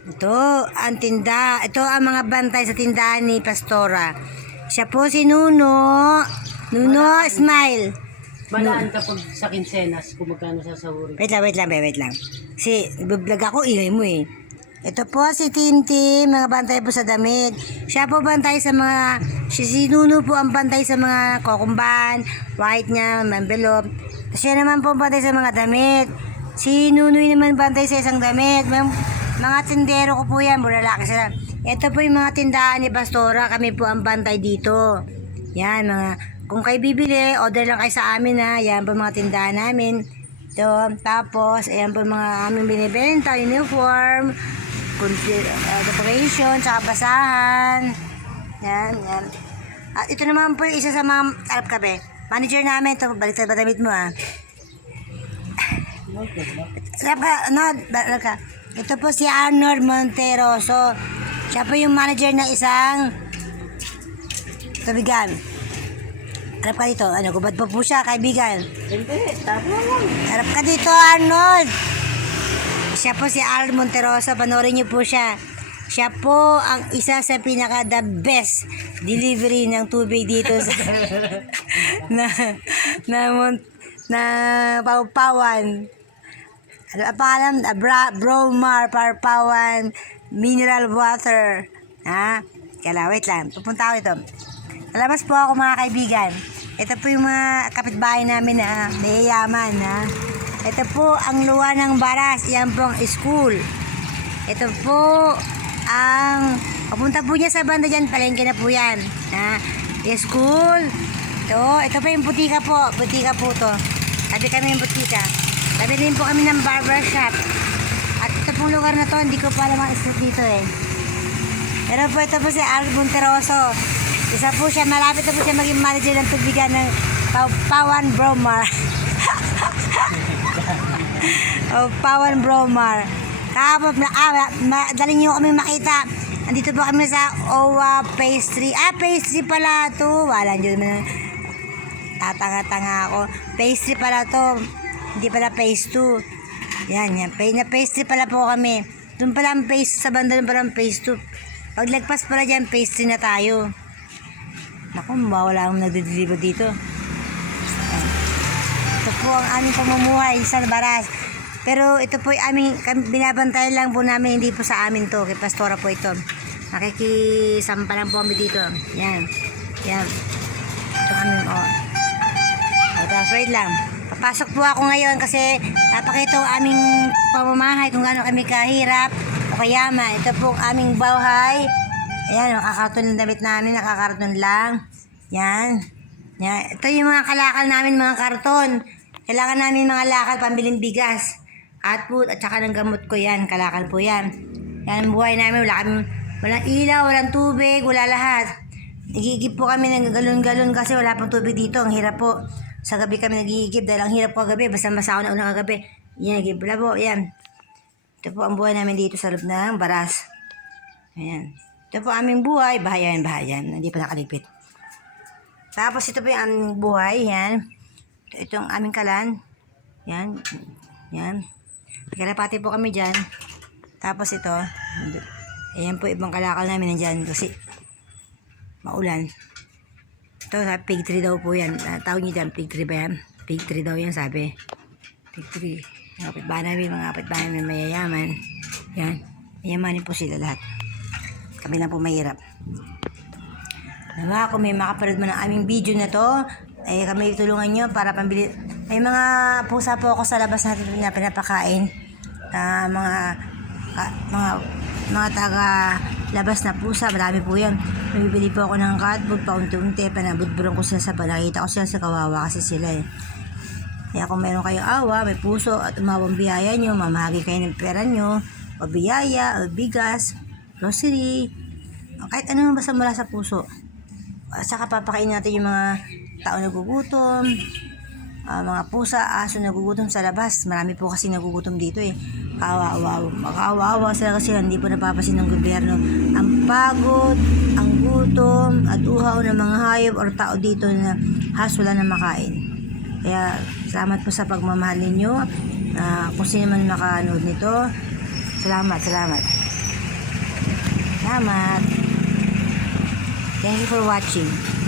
Ito, ang tinda. Ito ang mga bantay sa tindahan ni Pastora. Siya po si Nuno. Nuno, smile. Balaan kapag sa kinsenas kung magkano sasahurin. Wait lang. Vlog ako, ingay mo eh. Ito po si Tim, mga bantay po sa damit. Siya po bantay sa mga, si Nuno po ang bantay sa mga kokumban, white niya, envelope. Siya naman po bantay sa mga damit. Si Nunoy naman bantay sa isang damit. Mga tindero ko po yan, bulalaki sila. Ito po yung mga tindahan ni Pastora, kami po ang bantay dito. Yan, kung kayo bibili, order lang kayo sa amin ha. Yan po mga tindahan namin. Ito, tapos, ayan po mga aming binibenta, uniform, decoration, tsaka basahan. Yan. At ito naman po yung isa sa mga Arab Cafe. Manager namin, ito, balik sa damit mo ha. Ito po si Arnold Monteroso. Siya po yung manager ng isang tubigan. Harap ka dito. Gubad pa po siya, kaibigan. Hindi, tapo lang. Harap ka dito, Arnold. Siya po si Arnold Monteroso. Panorin niyo po siya. Siya po ang isa sa pinaka the best delivery ng tubig dito sa na Pawpawan. Ano ang pangalan? Bromar Pawpawan Mineral Water. Ha? Kaya wait lang. Pupunta ako ito. Lalabas po ako mga kaibigan. Ito po yung mga kapitbahay namin na mayayaman. Ha? Ito po ang luwa ng Baras. Yan po ang school. Ito po ang papunta po niya sa banda dyan. Palengke na po yan. Ha? Yung school. Ito po yung butika po. Butika po to. Sabi kami yung butika. Sabi din po kami ng barbershop. At ito pong lugar na to, hindi ko pa alam ang street dito eh. Pero po ito po si Arnold Monteroso. Isa po siya, malapit na po siya maging manager ng tubigan ng Pawan Bromar. Pawan Bromar. Kapag dali niyo kami makita. Andito po kami sa Owa Pastry. Pastry pala to. Wala nyo naman. Tatanga-tanga ako. Pastry pala to. Hindi pala phase 2. Yan. Na phase 3 pala po kami. Doon pala ang phase, sa banda doon pala ang phase 2. Paglagpas pala dyan, phase 3 na tayo. Naku, wala akong nagde-deliver dito. Yan. Ito po ang aming pamumuhay sa Baras. Pero ito po yung binabantayan lang po namin, hindi po sa amin to. Kay Pastora po ito. Nakikisampa lang po kami dito. Yan. Ito kami, tapos wait lang. Papasok po ako ngayon kasi napakita ang aming pamamahay kung gaano kami kahirap o kayaman. Ito po ang aming bahay. Ayan, nakakarton ng damit namin, nakakarton lang. Yan. Ito yung mga kalakal namin, mga karton. Kailangan namin mga lakal, pambiling bigas. At saka ng gamot ko yan, kalakal po yan. Yan ang buhay namin, walang ilaw, walang tubig, wala lahat. Nagigib po kami ng galon-galon kasi wala pang tubig dito, ang hirap po. Sa gabi kami nagigib dahil ang hirap ko kagabi. Basta-basta ako na unang kagabi. Yan, nagigib na po. Yan. Ito po ang buhay namin dito sa loob ng Baras. Ayan. Ito po aming buhay. Bahayan. Hindi pa nakalipit. Tapos ito po yung aming buhay. Yan. Ito ang aming kalan. Yan. Kalapati po kami dyan. Tapos ito. Ayan po ibang kalakal namin nandyan kasi maulan. Ito, pig tree daw po yan. Tawag nyo dyan, pig tree ba yan? Pig tree daw yan, sabi. Pig tree. Mga kapitbahay namin mayayaman. Yan. Mayamanin po sila lahat. Kami lang po mahirap. Diba, kung may makapanood mo ng aming video na to, kami tulungan nyo para pambili. May mga pusa po ako sa labas natin na pinapakain. Mga taga labas na pusa, marami po yan. Nabibili po ako ng cat food, paunti-unti, panabudburan ko sila sa panakita ko sila sa kawawa kasi sila eh. Kaya kung meron kayong awa, may puso at umawang biyaya nyo, mamahagi kayo ng pera nyo, o biyaya, o bigas, grocery, o kahit ano basta mula sa puso. At saka papakain natin yung mga tao nagugutom, mga pusa, aso nagugutom sa labas. Marami po kasi nagugutom dito eh. Makaawa-awa sila kasi hindi po napapasin ng gobyerno. Ang pagod, ang gutom, at uhaw ng mga hayop or tao dito na halos wala na makain. Kaya salamat po sa pagmamahal ninyo. Kung sino man makanood nito, salamat. Salamat. Thank you for watching.